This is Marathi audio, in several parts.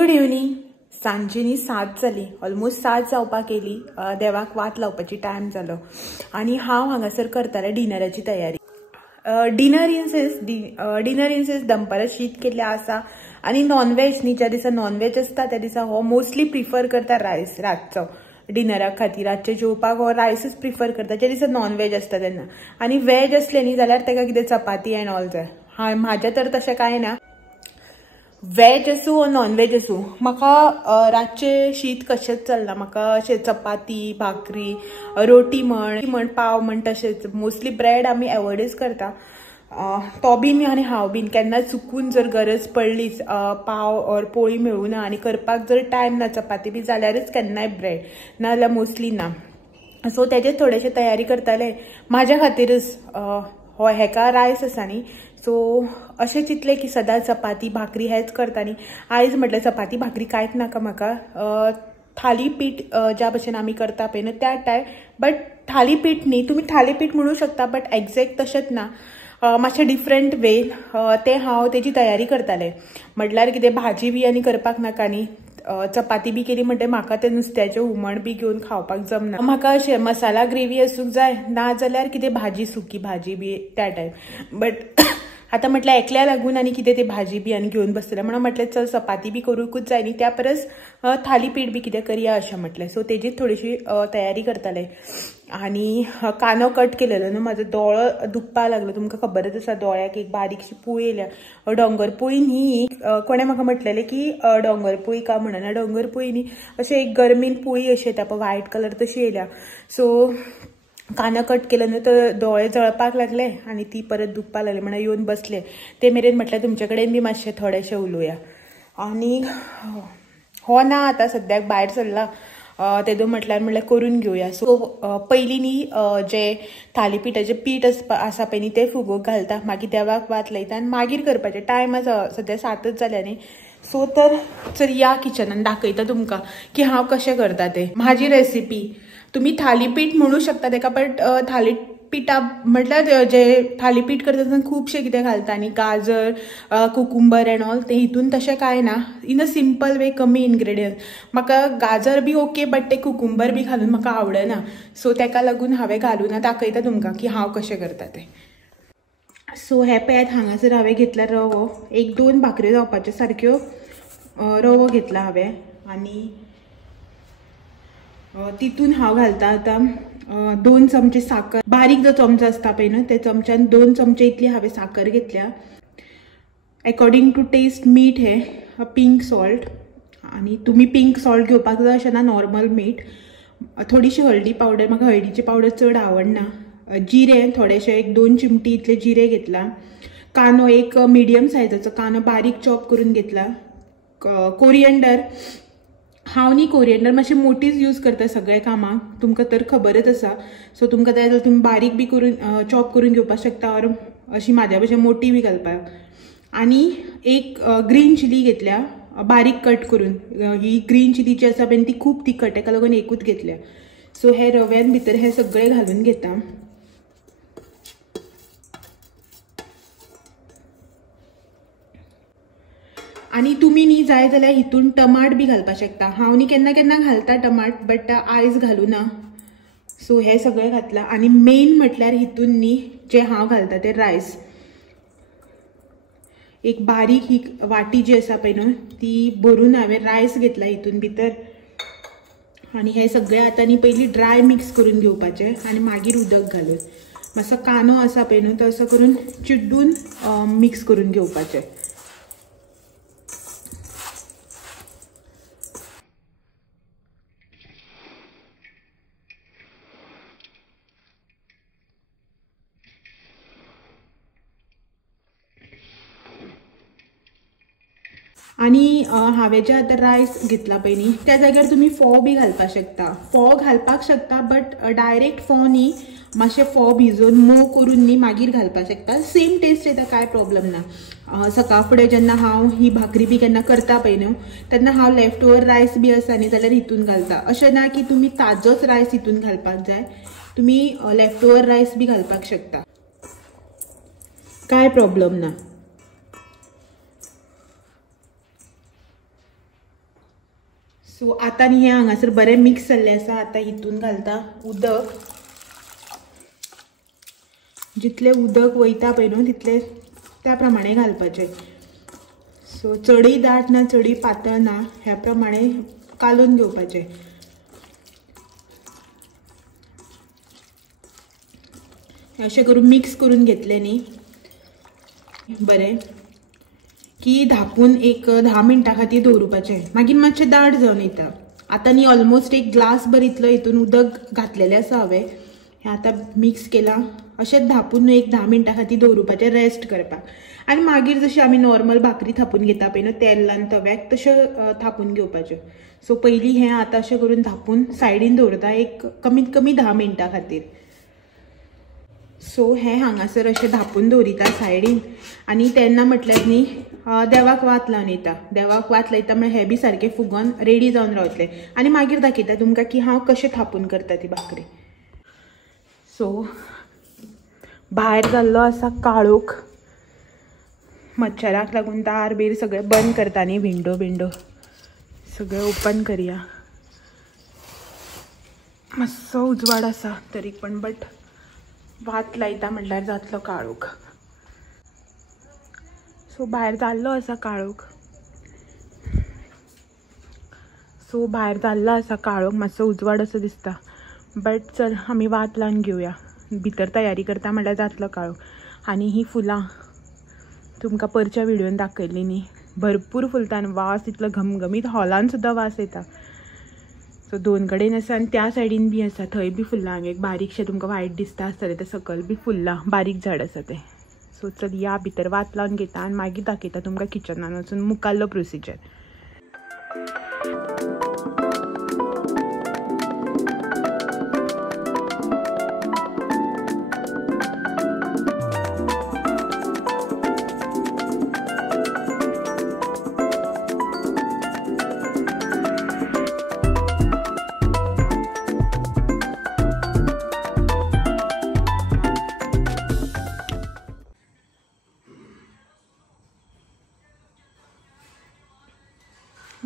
Good evening. सांजेनी 7 जाली, ऑलमोस्ट 7 जावपाक येयली. देवाक वात लावपाची टायम जालो आनी हांव हांगासर करतालें डिनराची तयारी. डिनर इन सेन्स दनपारां शीत केल्लें आसा आनी नॉनवेज न्ही. ज्या दिसा नॉनवेज आसता त्या दिसा हो मोस्टली प्रिफर करता रायस रातचो डिनरा खातीर. रातचे जेवपाक हो रायसच प्रिफर करता ज्या दिसा नॉनवेज आसता तेन्ना. आनी वेज असलें न्ही जाल्यार तेका कितें चपाती एंड ऑल जाय. म्हाजें तर तशें कांय ना. वेज असू वा नॉनवेज असू म्हाका रातचे शीत कशेंच चलना. म्हाका अशें चपाती भाकरी रोटी म्हण पाव म्हण तशेंच. मोस्टली ब्रेड आमी एवॉयडच करता. तो बीन आनी हांव बीन केन्ना चुकून जर गरज पडलीच पाव और पोळी मेळूना आनी करपाक जर टायम ना चपाती बी जाल्यारच केन्नाय ब्रेड, नाजाल्यार मोस्टली ना. सो तेजे थोडेशे तयारी करताले म्हाज्या खातीरच. हेका रायस आसा न्ही सो अशें चिंतलें की सदांच चपाती भाकरी हेच करता न्ही. आयज म्हटल्यार चपाती भाकरी कांयच नाका म्हाका. थालीपीठ ज्या भशेन आमी करता पळय न्हू त्या टायप. बट थालीपीठ न्ही, तुमी थालीपीठ म्हणू शकता बट एक्झॅक्ट तशेंच ना. मातशें डिफरंट वे ते हांव तेजी तयारी करतालें. म्हटल्यार कितें भाजी बी आनी करपाक नाका न्ही. चपाती बी केली म्हणटकीर म्हाका ते नुस्त्याचें हुमण बी घेवन खावपाक जमना. म्हाका अशें मसाला ग्रेवी आसूंक जाय ना जाल्यार कितें भाजी सुकी भाजी बी त्या टायप. बट आतां म्हटल्यार एकल्या लागून आनी कितें ती भाजी बी आनी घेवन बसतलें म्हणून म्हटलें चल चपाती बी करूंकूच जाय न्ही. त्या परस थालीपीठ बी कितें करया अशें म्हटलें. सो तेजीच थोडीशी तयारी करतालें. आनी कांदो कट केलेलो न्हू. म्हाजो दोळो दुखपाक लागलो. तुमकां खबरच आसा दोळ्याक एक बारीकशी पुळी येयल्या. दोंगरपुळी न्ही, कोणें म्हाका म्हटलेलें की दोंगरपुळी का म्हणना. दोंगरपुळी न्ही, अशें एक गरमेन पुळी अशी येता पळय व्हायट कलर तशी येयल्या. सो कांदो कट केलो न्हू तर दोळे जळपाक लागले आनी ती परत दुखपाक लागली म्हणून येवन बसले. ते मेरेन म्हटल्यार तुमचे कडेन बी मातशें थोडेशें उलोवया. आनी हो ना आतां सद्याक भायर सरला तेदो म्हटल्यार करून घेवया. सो पयलीं न्ही जे थालीपीठाचें पीठ आसा पळय न्ही तें फुगोवंक घालता. मागीर देवाक वात लायता आनी मागीर करपाचें. टायम आसा सद्या 7च जाल्या न्ही. सो तर चल या किचनान दाखयता तुमकां की हांव कशें करता तें. म्हाजी रेसिपी तुम्ही थालीपीठ म्हणू शकता तेका. बट थालीपीठा म्हटल्यार जे थालीपीठ करता तेतून खुबशे कितें घालता न्ही. गाजर कुकुंबर एंड ऑल. ते हितून तशें कांय ना. इन अ सिंपल वे कमी इनग्रेडियंट. म्हाका गाजर बी ओके बट ते कुकुंबर बी घालून म्हाका आवडना. सो तेका लागून हांवें घालूना. दाखयता तुमकां की हांव कशें करता तें. सो हे पळयात हांगासर हांवें घेतला रवो. 1-2 भाकऱ्यो जावपाच्यो सारक्यो रवो घेतला हांवें. आनी तितून हांव घालता आतां 2 चमचे साखर. बारीक जो चमचो आसता पळय न्हू ते चमच्यान 2 चमचे इतली हांवें साखर घेतल्या. अकॉर्डिंग टू टेस्ट मीठ हे पिंक सॉल्ट. आनी तुमी पिंक सॉल्ट घेवपाक जाय अशें ना, नॉर्मल मीठ. थोडीशी हळदी पावडर, म्हाका हळदीची पावडर चड आवडना. जिरे थोडेशे 1-2 चिमटी इतले जिरे घेतला. कांदो एक मिडियम सायजाचो कांदो बारीक चॉप करून घेतला. कोरिएंडर हांव न्ही कोरिएंडर मातशी मोठीच यूज करता सगळे कामाक. तुमकां तर खबरच आसा. सो तुमकां जाय जाल्यार तुमी बारीक बी करून चॉप करून घेवपाक शकता और अशी म्हाज्या भशेन मोठी बी घालपाक. आनी एक ग्रीन चिली घेतल्या बारीक कट करून. ही ग्रीन चिली जी आसा पळय ती खूब तिखट ताका लागून एकूच घेतल्या. सो हे रव्यान भितर हे सगळें घालून घेता. आनी तुमी न्ही जाय जाल्यार हितून टमाट बी घालपाक शकता. हांव न्ही केन्ना केन्ना घालता टमाट बट आयज घालूना. सो हे सगळें घातला. आनी मेन म्हटल्यार हितून न्ही जे हांव घालता ते रायस. एक बारीक ही वाटी जी आसा पळय न्हू ती भरून हांवें रायस घेतला हितून भितर. आनी हे सगळें आतां न्ही पयलीं ड्राय मिक्स करून घेवपाचें आनी मागीर उदक घालून. मातसो कांदो आसा पळय न्हू तो असो करून चिड्डून मिक्स करून घेवपाचें. आनी हांवें जे आतां रायस घेतला पळय न्ही त्या जाग्यार तुमी फोव बी घालपाक शकता. फोव घालपाक शकता बट डायरेक्ट फोव न्ही मातशें फोव भिजोवन मोव करून न्ही मागीर घालपाक शकता. सेम टेस्ट येता कांय प्रॉब्लम ना. सकाळ फुडें जेन्ना हांव ही भाकरी बी केन्ना करता पळय न्हू तेन्ना हांव लेफ्ट ओवर रायस बी आसा न्ही जाल्यार हितून घालता. अशें ना की तुमी ताजोच रायस हितून घालपाक जाय. तुमी लेफ्ट ओवर रायस बी घालपाक शकता. कांय प्रॉब्लम ना. सो आता न्ही हे हांगासर बरें मिक्स जाल्लें आसा. आता हितून घालता उदक. जितले उदक वयता पळय न्हू तितले त्या प्रमाणे घालपाचें. सो चडय दाट ना चडय पातळ ना ह्या प्रमाणे कालून घेवपाचें. अशें करून मिक्स करून घेतले न्ही बरें की धापून एक 10 मिनटां खातीर दवरपाचें. मागीर मातशें दाट जावन येता. आतां न्ही ऑलमोस्ट एक ग्लास भर इतलो हितून उदक घातलेलें आसा हांवें. हें आतां मिक्स केलां. अशेंच धापून एक 10 मिनटां खातीर दवरपाचें रेस्ट करपाक. आनी मागीर जशी आमी नॉर्मल भाकरी थापून घेता पळय न्हू तेल लावन तव्याक तशें थापून घेवपाच्यो. सो पयलीं हें आतां अशें करून धापून सायडीन दवरता एक कमीत कमी 10 मिनटां खातीर. सो हें हांगासर अशें धापून दवरिता सायडीन. आनी तेन्ना म्हटल्यार न्ही देवाक वात लावन येता. देवाक वात लायता म्हळ्यार हें बी सारकें फुगोन रेडी जावन रावतलें. आनी मागीर दाखयता तुमकां की हांव कशें थापून करता ती भाकरी. सो भायर जाल्लो आसा काळोख. मच्छराक लागून दार बीर सगळें बंद करता न्ही विंडो सगळें ओपन करया. मातसो उजवाड आसा तरी पण बट वात लायता म्हणल्यार जातलो काळोख. सो भायर जाल्लो आसा काळोख. मातसो उजवाड असो दिसता. बट चल आमी वात लावन घेवया. भितर तयारी करता म्हणल्यार जातलो काळोख. आनी ही फुलां तुमकां परच्या व्हिडियोन दाखयल्ली न्ही भरपूर फुलता आनी वास इतलो घमघमीत. हॉलान सुद्दां वास येता. सो 2 कडेन आसा आनी त्या सायडीन बी आसा थंय बी फुल्लां. हांगा एक बारीकशें तुमकां वायट दिसता आसतलें ते सकयल बी फुल्लां बारीक झाड आसा तें. सो चल या भितर वात लावन घेता आनी मागीर दाखयता तुमकां किचनान वचून मुखाल्लो प्रोसिजर.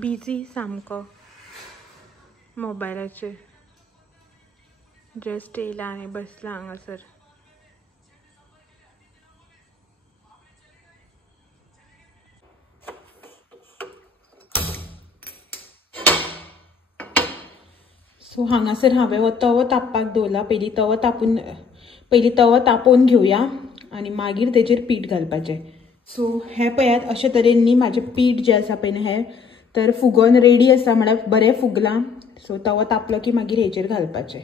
बिजी सामको मोबायलाचेर. जस्ट येयला आनी बसला हांगासर. सो हांगासर हांवें हो तवो तापपाक दवरला. पयलीं तवो तापोवन घेवया आनी मागीर तेजेर पीठ घालपाचें. सो हें पळयात अशे तरेन न्ही म्हाजें पीठ जें आसा पळय हें तर फुगोन रेडी आसा म्हळ्यार बरें फुगलां. सो तवो तापलो की मागीर हेचेर घालपाचें.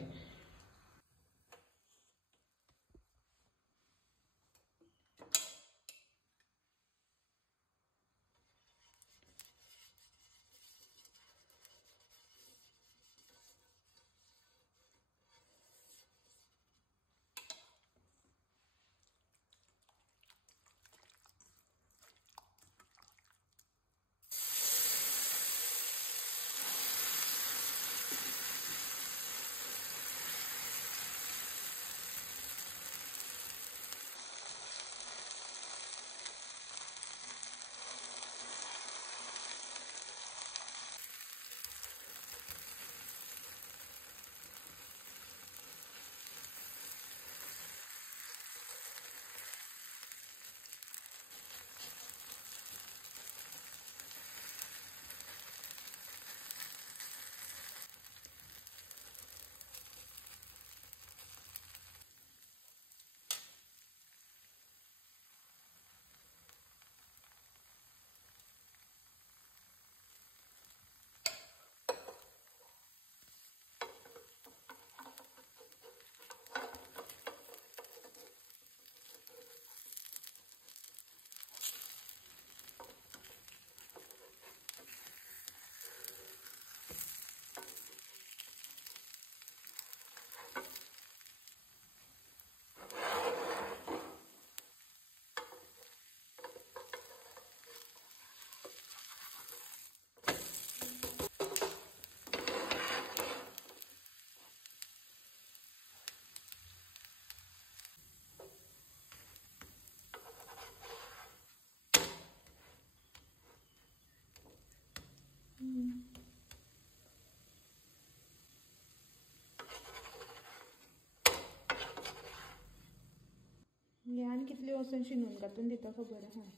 ह्यान कितले वचून शिनून घालून दिता खबर आहा.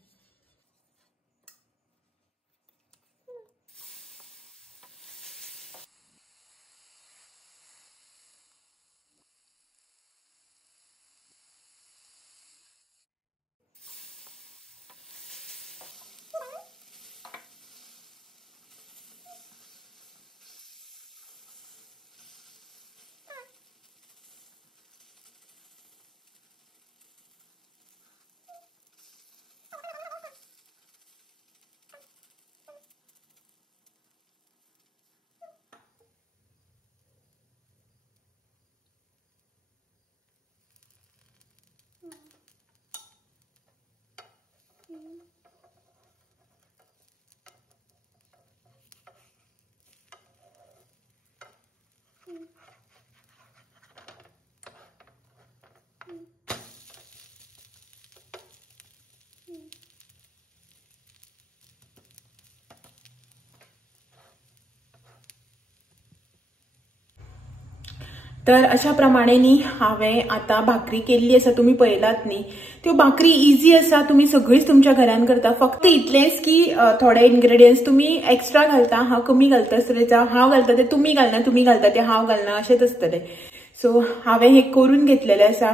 तर अशा प्रमाणे न्ही हांवें आतां भाकरी केल्ली आसा. तुमी पळयलात न्ही, त्यो भाकरी इजी आसा. तुमी सगळीच तुमच्या घरान करता. फक्त इतलेंच की थोडे इन्ग्रेडियंट्स तुमी एक्स्ट्रा घालता, हांव कमी घालता आसतलें, जावं हांव घालता ते तुमी घालना, तुमी घालता ते हांव घालना, अशेंच आसतलें. सो हांवें हे करून घेतलेलें आसा.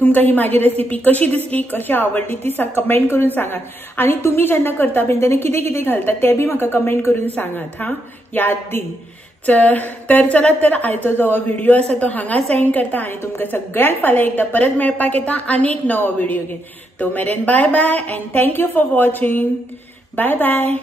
तुमकां ही माझी रेसिपी कशी दिसली, कशी आवडली ती कमेंट करून सांगात. आणि तुम्ही जेन्ना करता बीन तेन्ना कितें कितें घालता ते बी म्हाका कमेंट करून सांगात. हां, याद दिन. तर चला, तर आयचो जो व्हिडिओ आसा तो हांगाच एंड करता आणि तुमकां सगळ्यांक फाल्यां एकदा परत मेळपाक येता आनी एक नवो व्हिडिओ घेवन. तो मेरेन bye bye and thank you for watching. Bye bye.